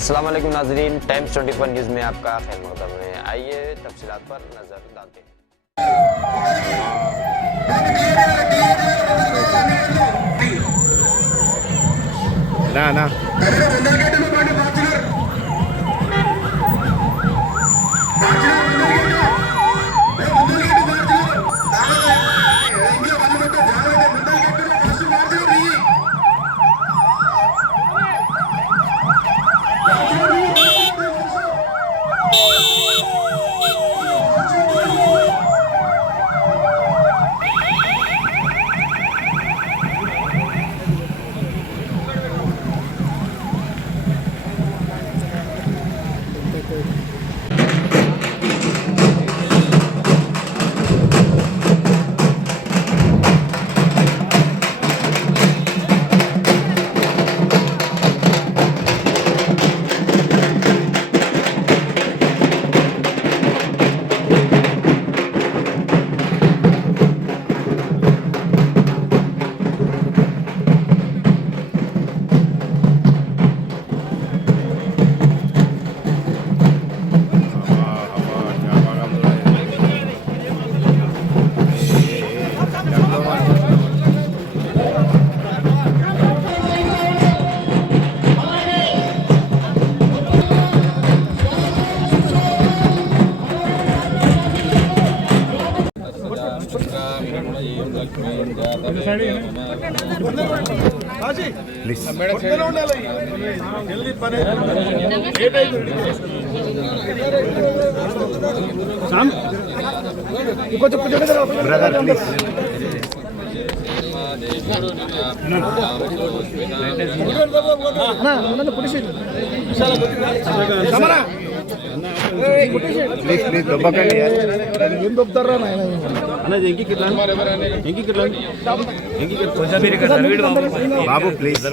अस्सलाम वालेकुम नाजरीन, टाइम्स 24 न्यूज़ में आपका खैर मक़दम है। आइए तफसीलात पर नज़र डालते हैं। ना ब्रदर प्लीज ప్లీజ్ దొబ్బకండి ఏం దొబ్బతారా అన్నది ఎంకి బాబు ప్లీజ్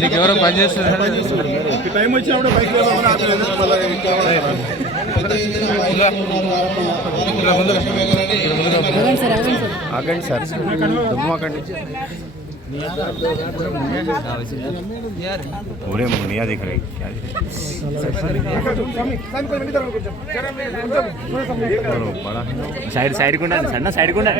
నీకెవరో పనిచేస్తుంది టైం వచ్చినప్పుడు బైక్ ఆగండి సార్ దుమ్మకండి पूरे मुनिया दिख रही సైడ్ సైడ్ కుండా సన్న సైడ్ కుండా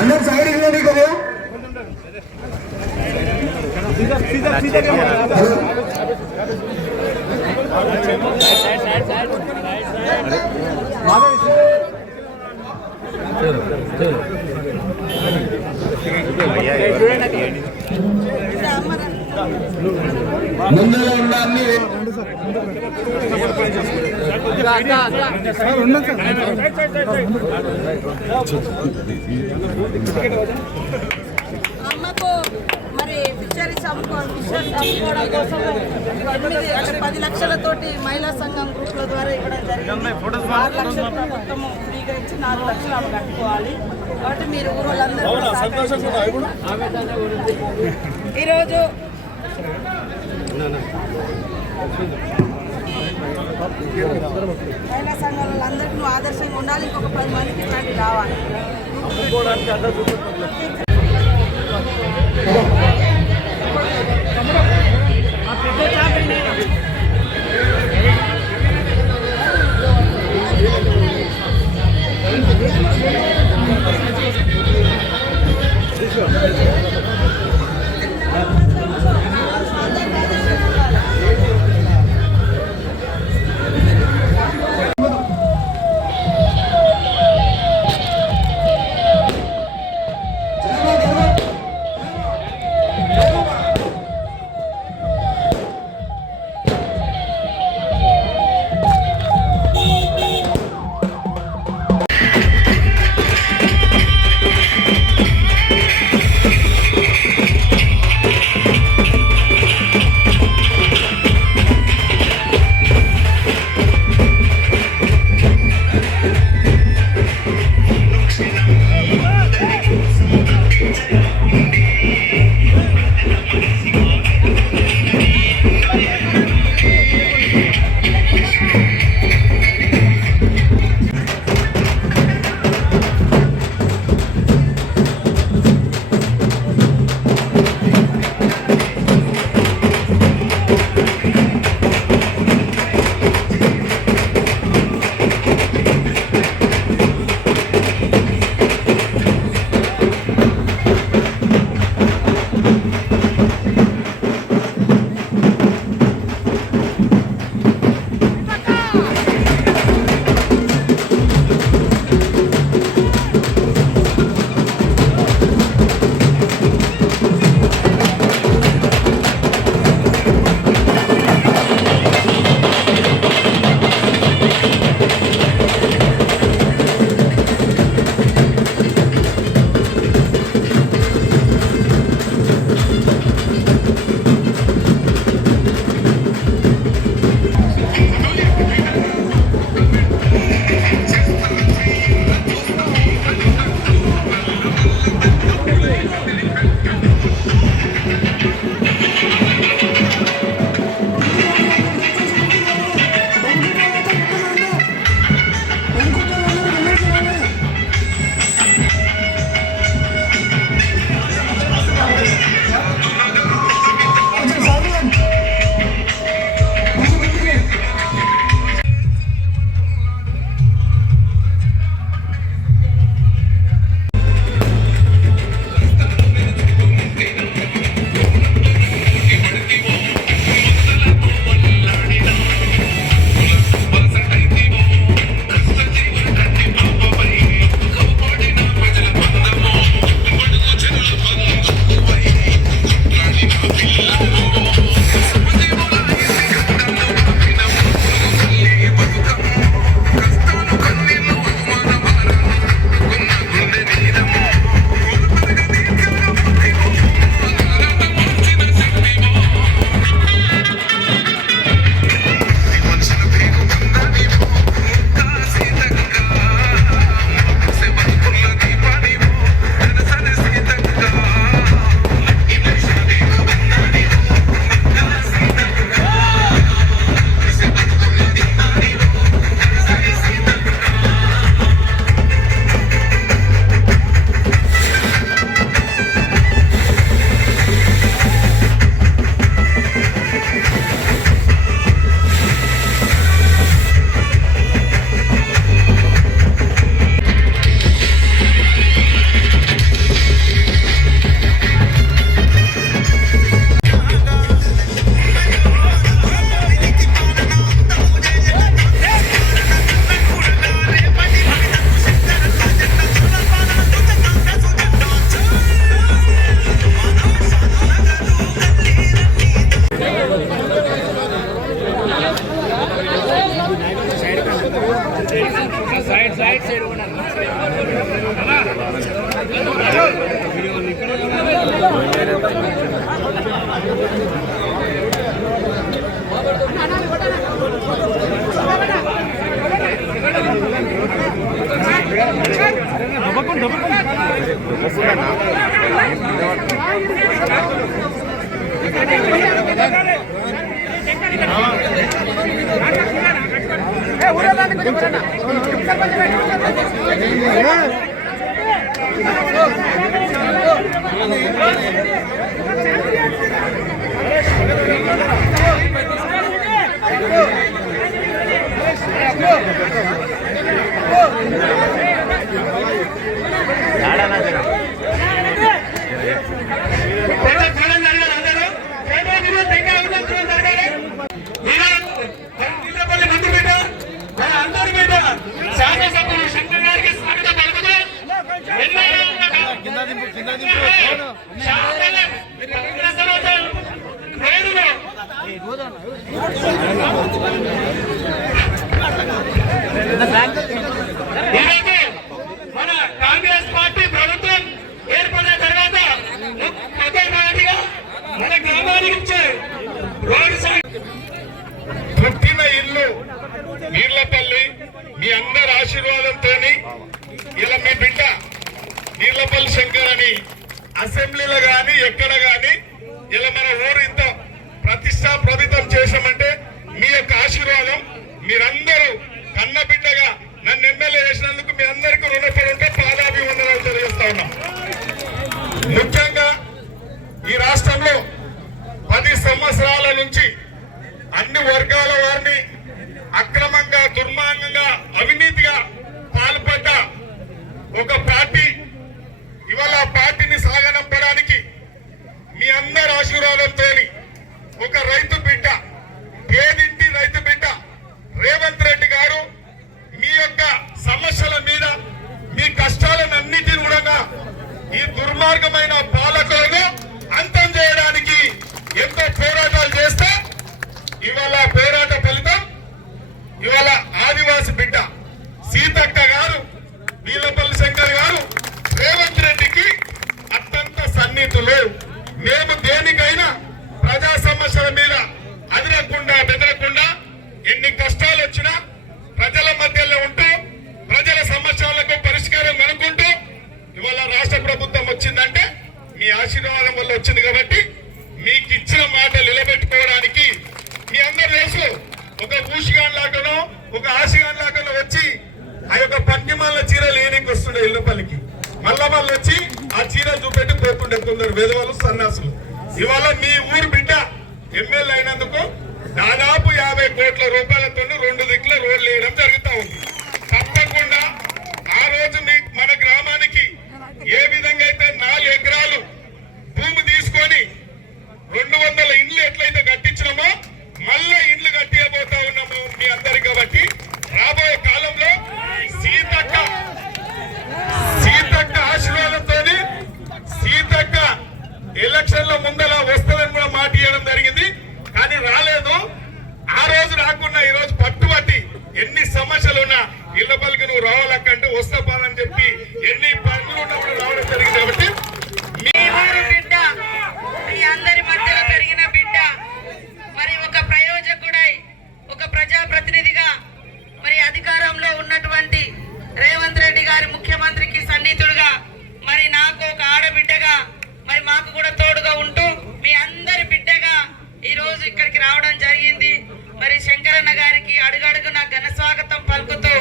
अंदर साइड नहीं करो ముందులో ఉండాలి అమ్మకు మరి ఫిషరీస్ అమ్ముకోవడం కోసం 10 లక్షలతోటి మహిళా సంఘం గ్రూప్ల ద్వారా ఇవ్వడం జరిగింది. 6 లక్షలు మొత్తం ఫ్రీగా ఇచ్చి 4 లక్షలు ఆమె కట్టుకోవాలి. కాబట్టి మీరు ఊళ్ళందరూ ఈరోజు మహిళా సంఘాలందరికీ ఆదర్శంగా ఉండాలి. ఇంకొక 10 మందికి ఇట్లాంటివి రావాలి. మన కాంగ్రెస్ పార్టీ ప్రభుత్వం ఏర్పడిన తర్వాత మొదటిగా మన గ్రామానికి ఇచ్చే రోడ్డు పుట్టిన ఇల్లు నీళ్లపల్లి మీ అందరి ఆశీర్వాదంతో ఇలా మీ బిడ్డ నీళ్లపల్లి శంకర్ అని అసెంబ్లీలో గాని ఎక్కడ గాని ఇలా మన ఊరు ఇంత ప్రతిష్టాప్రదితం చేశామంటే మీ యొక్క ఆశీర్వాదం. మీరందరూ కన్న బిడ్డగా నన్ను ఎమ్మెల్యే చేసినందుకు మీ అందరికీ రుణపడి ఉంటే పాదాభివందనాలు తెలియజేస్తా ఉన్నాం. ముఖ్యంగా ఈ రాష్ట్రంలో 10 సంవత్సరాల నుంచి అన్ని వర్గాల వారిని అక్రమంగా దుర్మార్గంగా అవినీతిగా పాల్పడ్డ ఒక పార్టీ ఇవాళ పార్టీని సాగనంపడానికి మీ అందరి ఆశీర్వాదంతో ఒక రైతు బిడ్డ పేదింటి రైతు బిడ్డ రేవంత్ రెడ్డి గారు మీ యొక్క సమస్యల మీద మీ కష్టాలన్నిటిని కూడా ఈ దుర్మార్గమైన పాలకులను అంతం చేయడానికి ఎంతో పోరాటాలు చేస్తే ఇవాళ పోరాట ఫలితం ఇవాళ ఆదివాసి బిడ్డ సీతక్క గారు నీలపల్లి శంకర్ గారు రేవంత్ రెడ్డికి అత్యంత సన్నిహితులు. మేము దేనికైనా ప్రజా సమస్యల మీద అదరకుండా బెదరకుండా ఎన్ని కష్టాలు వచ్చినా ప్రజల మధ్యలో ఉంటూ ప్రజల సమస్యలకు పరిష్కారం కనుక్కుంటూ ఇవాళ రాష్ట్ర ప్రభుత్వం వచ్చిందంటే మీ ఆశీర్వాదం వల్ల వచ్చింది. కాబట్టి మీకు ఇచ్చిన మాటలు నిలబెట్టుకోవడానికి మీ అందరు తెలుసు ఒక ఊషిగాన్ లాగానో ఒక ఆశిగాన్ లాగానో వచ్చి ఆ యొక్క పట్టిమాల చీరలు ఏనికి వస్తుండే ఇళ్ళపల్లికి మళ్ళా వచ్చి ఆ చీరలు చూపెట్టి పోతుండే కొందరు వేదవాళ్ళు సన్యాసులు. ఇవాళ మీ ఊరు బిడ్డ ఎమ్మెల్యే అయినందుకు దాదాపు 50 కోట్ల రూపాయలతో 2 దిక్కుల రోడ్లు వేయడం జరుగుతూ ఉంది. తప్పకుండా ఆ రోజు మన గ్రామానికి ఏ విధంగా అయితే 4 ఎకరాలు భూమి తీసుకొని 200 ఇండ్లు ఎట్లయితే కట్టించినామో మళ్ళా ఇండ్లు కట్టియబోతా ఉన్నాము మీ అందరికి. కాబట్టి రాబోయే కాలంలో సీతక్క ఆశీర్వాదంతో సీతక్క ఎలక్షన్ల ముందర వస్తుందని కూడా మాట ఇవ్వడం జరిగింది. కానీ రాలేదు. ఆ రోజు రాకుండా ఈ రోజు పట్టుబట్టి ఎన్ని సమస్యలు ఉన్నా ఇళ్ళపల్లికి నువ్వు రావాలక్కంటే వస్తా పోదని చెప్పి ఎన్ని పనులు ఉన్నప్పుడు రావడం జరిగింది. కాబట్టి మీ ఊరు బిడ్డ మీ అందరి మధ్యలో పెరిగిన బిడ్డ మరి ఒక ప్రయోజకుడై ఒక ప్రజాప్రతినిధిగా మరి అధికారంలో ఉన్నటువంటి రేవంత్ రెడ్డి గారి ముఖ్యమంత్రికి సన్నిహితుడుగా మరి నాకు ఒక ఆడబిడ్డగా మరి మాకు కూడా తోడుగా ఉంటూ మీ అందరి బిడ్డగా ఈ రోజు ఇక్కడికి రావడం జరిగింది. మరి శంకరన్న గారికి అడుగడుగున ఘన స్వాగతం పలుకుతూ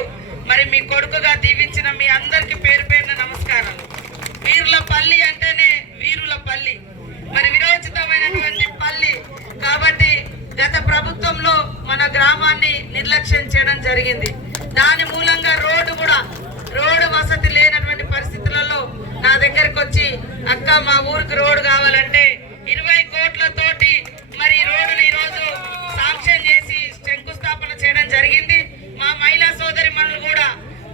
మరి మీ కొడుకుగా దీవించిన మీ అందరికి పేరు పేరున నమస్కారాలు. వీరుల పల్లి అంటేనే వీరుల పల్లి, మరి విరోచితమైనటువంటి పల్లి. కాబట్టి గత ప్రభుత్వంలో మన గ్రామాన్ని నిర్లక్ష్యం చేయడం జరిగింది. దాని మూలంగా రోడ్డు వసతి లేనటువంటి పరిస్థితులలో నా దగ్గరకు వచ్చి అక్క మా ఊరికి రోడ్డు కావాలంటే 20 కోట్లతోటి మరి రోడ్డును ఈరోజు శాంక్షన్ చేసి శంకుస్థాపన చేయడం జరిగింది. మా మహిళా సోదరి మనులు కూడా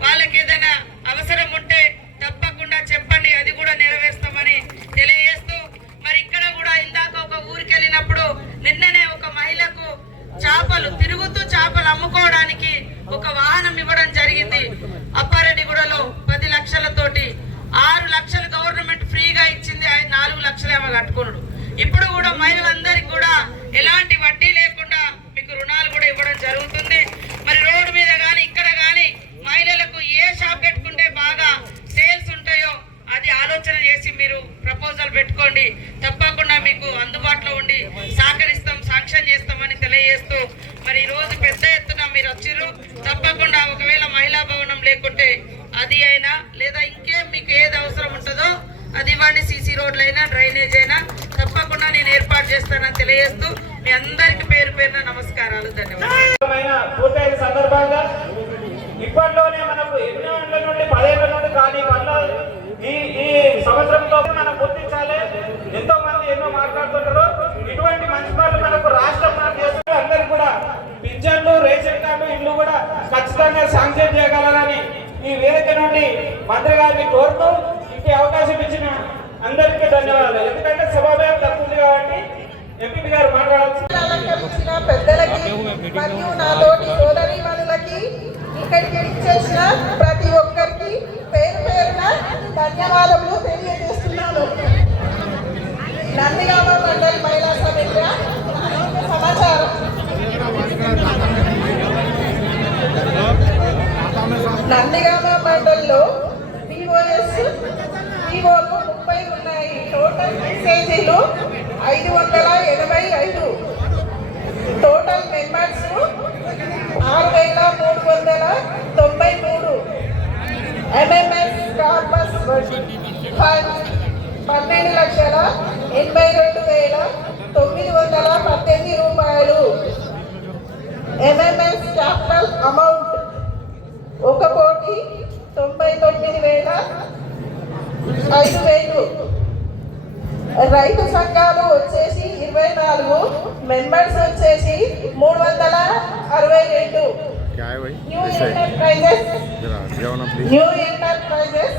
వాళ్ళకి ఏదైనా అవసరం ఉంటే తప్పకుండా చెప్పండి, అది కూడా నెరవేర్స్తామని తెలియజేస్తూ మరి ఇక్కడ కూడా ఇందాక ఒక ఊరికి వెళ్ళినప్పుడు నిన్ననే ఒక మహిళకు తిరుగుతూ చేపలు అమ్ముకోవడానికి ఒక వాహనం ఇవ్వడం జరిగింది. అప్పారెడ్డిగూడలో 10 లక్షలతోటి 6 లక్షలు గవర్నమెంట్ ఫ్రీగా ఇచ్చింది. 4 లక్షలేమో కట్టుకున్నాడు. ఇప్పుడు కూడా మహిళలందరికీ కూడా ఎలాంటి వడ్డీ లేకుండా మీకు రుణాలు కూడా ఇవ్వడం జరుగుతుంది. మరి రోడ్డు మీద కానీ ఇక్కడ కానీ మహిళలకు ఏ షాప్ పెట్టుకుంటే బాగా సేల్స్ ఉంటాయో అది ఆలోచన చేసి మీరు ప్రపోజల్ పెట్టుకోండి. తప్పకుండా మీకు అందుబాటులో ఉండి సహకరిస్తాం, శాంక్షన్ చేస్తామని తెలియజేస్తూ మరి ఈ రోజు పెద్ద ఎత్తున మీరు వచ్చిర్రు. తప్పకుండా ఒకవేళ మహిళా భవనం లేకుంటే అది అయినా లేదా ఇంకేం మీకు ఏది అవసరం ఉంటుందో అది ఇవ్వండి. సీసీ రోడ్లు అయినా డ్రైనేజ్ అయినా తప్పకుండా నేను ఏర్పాటు చేస్తానని తెలియజేస్తూ మీ అందరికి పేరు పేరున నమస్కారాలు, ధన్యవాదాలు. పూర్తయిన సందర్భంగా ఇప్పట్లోనే మనకు ఎన్నో ఏళ్ల నుండి 10 ఏళ్ల నుండి కానీ ఈ సంవత్సరంతో మనం గుర్తించాలి. ఎంతో మంది ఎన్నో మాట్లాడుతుంటారు. ఇటువంటి మంచి పనులు మనకు రాష్ట్రం చేస్తున్నారు. అందరికి కూడా పింఛన్లు, రేషన్ కార్డు, ఇల్లు కూడా ఖచ్చితంగా శాంక్షన్ చేయగలరని ఈ వేదిక నుండి మంత్రి గారిని కోరుతూ ఇంకే అవకాశం ఇచ్చిన అందరికీ ధన్యవాదాలు. ఎందుకంటే సభాభ్యం తప్పుంది కాబట్టి ఎంపీ గారు మాట్లాడాల్సి. అలంకరించిన పెద్దలకి మరియు నా తోటి సోదరీమణులకి ఇక్కడికి ఇచ్చేసిన ప్రతి ఒక్కరికి పేరు పేరున ధన్యవాదములు తెలియజేస్తున్నాను. నందిగామ మండలి మహిళా సమితి సమాచారం. నందిగామ మండలిలో పిఓలు 30 ఉన్నాయి. టోటల్ మెసేజీలు 585. Total members 6393. MMS corpus fund 12,82,918 రూపాయలు. MMS capital amount 1,99,005. రైతు సంఘాలు వచ్చేసి 24, మెంబర్స్ వచ్చేసి 362. New enterprises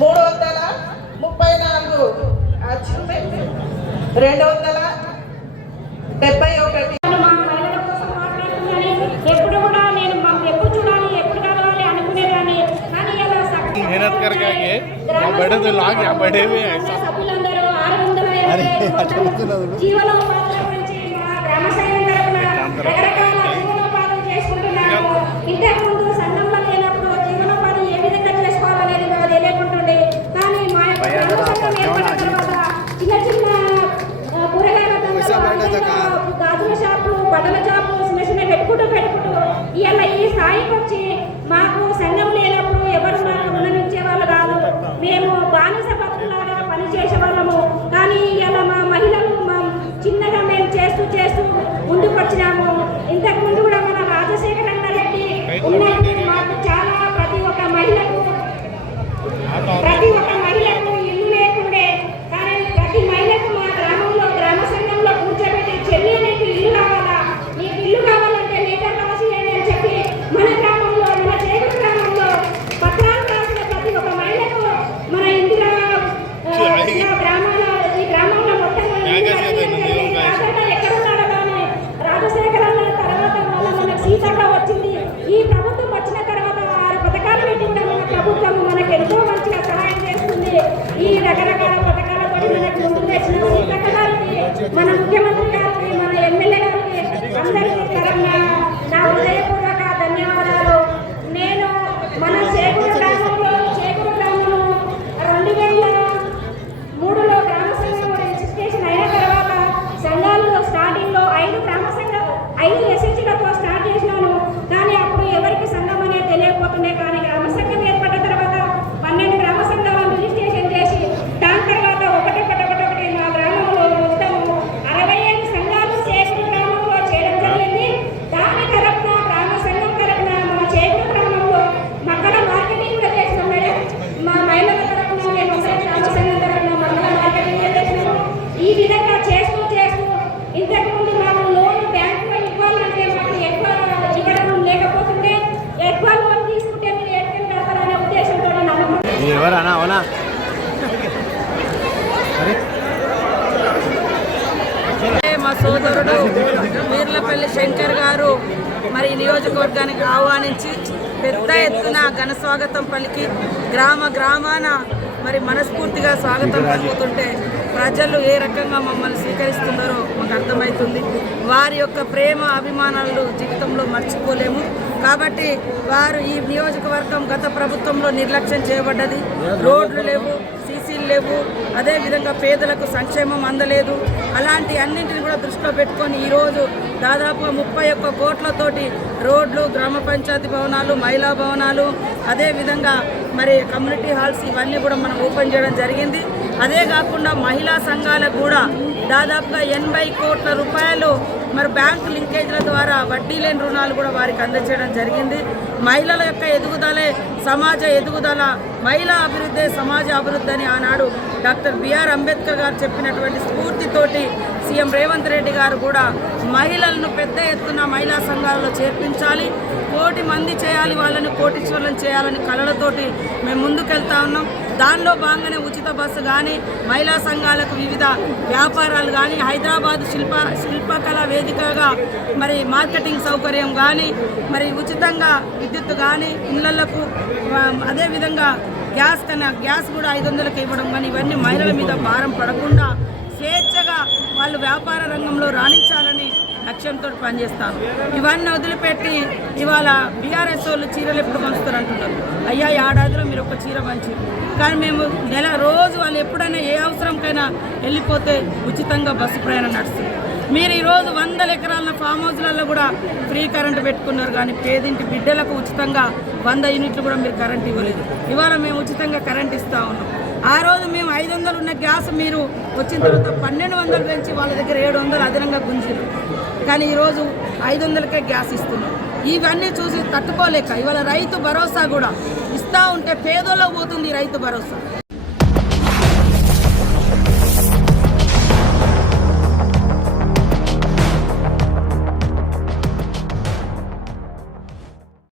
334. అచీవ్మెంట్ 271. ఎప్పుడు కూడా నేను ఎప్పుడు చూడాలి, ఎప్పుడు కావాలి అనుకునేదాన్ని. కానీ ఇలా मेहनत करके आगे बड़े तो लाख या बड़े में ऐसा సభ్యులందరూ 685 జీవనోపాధుల గురించి మా గ్రామ సంఘం తరపున రకరకాల జీవనోపాధులు చేసుకుంటున్నాము. ఇంతకుముందు సంఘంలో లేనప్పుడు జీవనోపాధి ఏ విధంగా చేసుకోవాలనేది మాకు తెలియకుంటుండే. కానీ మా యొక్క గ్రామ సంఘం ఏర్పడిన తర్వాత చిన్న చిన్న కూరగాయల దండలు, గాజుల షాపులు, బట్టల షాపులు చిన్న చిన్న పెట్టుకుంటూ ఇలా ఈ స్థాయికి వచ్చి మాకు సంఘం లేనప్పుడు ఎవరు మాకు ఉండనిచ్చేవాళ్ళు కాదు. మేము బానిస పట్టులాగా పనిచేసే వాళ్ళము. కానీ ఇలా మా మహిళలు చిన్నగా మేము చేస్తూ ముందుకు వచ్చినాము. ఇంతకుముందు కూడా మన రాజశేఖర రెడ్డి ఉన్నప్పుడు మాకు చాలా ప్రతి ఒక్క మహిళకు ఇల్లు లేకుండే. కానీ ప్రతి మహిళకు మా గ్రామంలో గ్రామ సంఘంలో కూర్చోబెట్టి చెల్లి నీకు ఇల్లు కావాలా, నీకు ఇల్లు కావాలంటే లీటర్ రాసి అని చెప్పి మన గ్రామంలో, మన చేకూరు గ్రామంలో పత్రాలు రాసిన ప్రతి ఒక్క మహిళకు మన ఇందిరా ఈ గ్రామంలో మొత్తం ఎక్కడున్నాడో కానీ రాజశేఖర తర్వాత మనకు సీతక్క వచ్చింది. ఈ ప్రభుత్వం వచ్చిన తర్వాత 6 పథకాలు పెట్టిన మన ప్రభుత్వం మనకు ఎంతో మంచిగా సహాయం చేస్తుంది. ఈ రకరకాల పథకాలతో మనకు ముందుకు తెచ్చిన సీతక్క గారికి, మన ముఖ్యమంత్రి గారికి, మన ఎమ్మెల్యే గారికి అందరికీ తరఫున నా హృదయపూర్వక ధన్యవాదాలు. నేను మన చేకూరు గ్రామంలో 2003లో గ్రామ సంఘం రిజిస్ట్రేషన్ అయిన తర్వాత సంఘాలు స్టార్టింగ్లో 5 ఎస్హెచ్లతో స్టార్ట్ చేసినాను. కానీ అప్పుడు ఎవరికి సంఘం అనేది తెలియకపోతుండే. కానీ గ్రామ సంఘం ఏర్పడిన తర్వాత 12 గ్రామ సంఘాలను రిజిస్ట్రేషన్ చేసి దాని తర్వాత ఒకటి మా గ్రామంలో మొత్తం 65 సంఘాలు చేకూరు గ్రామంలో చేయడం జరిగింది. దాని తరఫున గ్రామ సంఘం తరఫున మా చేకూరు గ్రామంలో మక్కల మార్కెటింగ్ కూడా చేసినాం మేడం. మా మహిళల తరఫున మేము గ్రామ సంఘం తరఫున మక్కల మార్కెటింగ్ చేసినాము. ఈ విధంగా చేస్తూ ఇంతకుముందు మాకు లోన్ బ్యాంకులో ఇవ్వాలంటే మాకు ఎక్కువ ఇవ్వడం లేకపోతుండే. ఎక్కువ లోన్ తీసుకుంటే మీరు ఎక్కడ కడతారనే ఉద్దేశంతో నమ్మకం. ఎవరన్నా అవునా మా సోదరుడు వీర్లపల్లి శంకర్ గారు మరి నియోజకవర్గానికి ఆహ్వానించి పెద్ద ఎత్తున ఘన స్వాగతం పలికి గ్రామాన మరి మనస్ఫూర్తిగా స్వాగతం పలుకుతుంటే ప్రజలు ఏ రకంగా మమ్మల్ని స్వీకరిస్తున్నారో మాకు అర్థమవుతుంది. వారి యొక్క ప్రేమ అభిమానాలు జీవితంలో మర్చిపోలేము. కాబట్టి వారు ఈ నియోజకవర్గం గత ప్రభుత్వంలో నిర్లక్ష్యం చేయబడ్డది. రోడ్లు లేవు, సీసీలు లేవు, అదేవిధంగా పేదలకు సంక్షేమం అందలేదు. అలాంటి అన్నింటిని కూడా దృష్టిలో పెట్టుకొని ఈరోజు దాదాపుగా 31 కోట్లతోటి రోడ్లు, గ్రామ పంచాయతీ భవనాలు, మహిళా భవనాలు, అదేవిధంగా మరి కమ్యూనిటీ హాల్స్ ఇవన్నీ కూడా మనం ఓపెన్ చేయడం జరిగింది. అదే కాకుండా మహిళా సంఘాలకు కూడా దాదాపుగా 80 కోట్ల రూపాయలు మరి బ్యాంకు లింకేజ్ల ద్వారా వడ్డీ లేని రుణాలు కూడా వారికి అందజేయడం జరిగింది. మహిళల యొక్క ఎదుగుదలే సమాజ ఎదుగుదల, మహిళా అభివృద్ధి సమాజ అభివృద్ధి అని ఆనాడు డాక్టర్ బిఆర్ అంబేద్కర్ గారు చెప్పినటువంటి స్ఫూర్తితోటి సీఎం రేవంత్ రెడ్డి గారు కూడా మహిళలను పెద్ద ఎత్తున మహిళా సంఘాలలో చేర్పించాలి, 1 కోటి మంది చేయాలి, వాళ్ళని కోటీశ్వరులను చేయాలని కళలతోటి మేము ముందుకెళ్తా ఉన్నాం. దానిలో భాగంగానే ఉచిత బస్సు కానీ, మహిళా సంఘాలకు వివిధ వ్యాపారాలు కానీ, హైదరాబాద్ శిల్పకళా వేదికగా మరి మార్కెటింగ్ సౌకర్యం కానీ, మరి ఉచితంగా విద్యుత్ కానీ ఇళ్లకు, అదేవిధంగా గ్యాస్ కూడా 500కి ఇవ్వడం కానీ, ఇవన్నీ మహిళల మీద భారం పడకుండా స్వేచ్ఛగా వాళ్ళు వ్యాపార రంగంలో రాణించాలని లక్ష్యంతో పనిచేస్తాను. ఇవన్నీ వదిలిపెట్టి ఇవాళ బీఆర్ఎస్ వాళ్ళు చీరలు ఎప్పుడు పంచుతారు అంటున్నారు. అయ్యా, ఏడాదిలో మీరు ఒక చీర పంచారు, కానీ మేము రోజు వాళ్ళు ఎప్పుడైనా ఏ అవసరంకైనా వెళ్ళిపోతే ఉచితంగా బస్సు ప్రయాణం నడుస్తుంది. మీరు ఈరోజు 100 ఎకరాల ఫామ్ హౌస్లలో కూడా ఫ్రీ కరెంటు పెట్టుకున్నారు, కానీ పేదింటి బిడ్డలకు ఉచితంగా 100 యూనిట్లు కూడా మీరు కరెంట్ ఇవ్వలేదు. ఇవాళ మేము ఉచితంగా కరెంట్ ఇస్తూ ఉన్నాం. ఆ రోజు మేము 500 ఉన్న గ్యాస్ మీరు వచ్చిన తర్వాత 1200 పెంచి వాళ్ళ దగ్గర 700 అదనంగా గుంజారు, కానీ ఈరోజు 500కే గ్యాస్ ఇస్తున్నాం. ఇవన్నీ చూసి తట్టుకోలేక ఇవాళ రైతు భరోసా కూడా ఇస్తూ ఉంటే పేదోళ్ళకు పోతుంది రైతు భరోసా.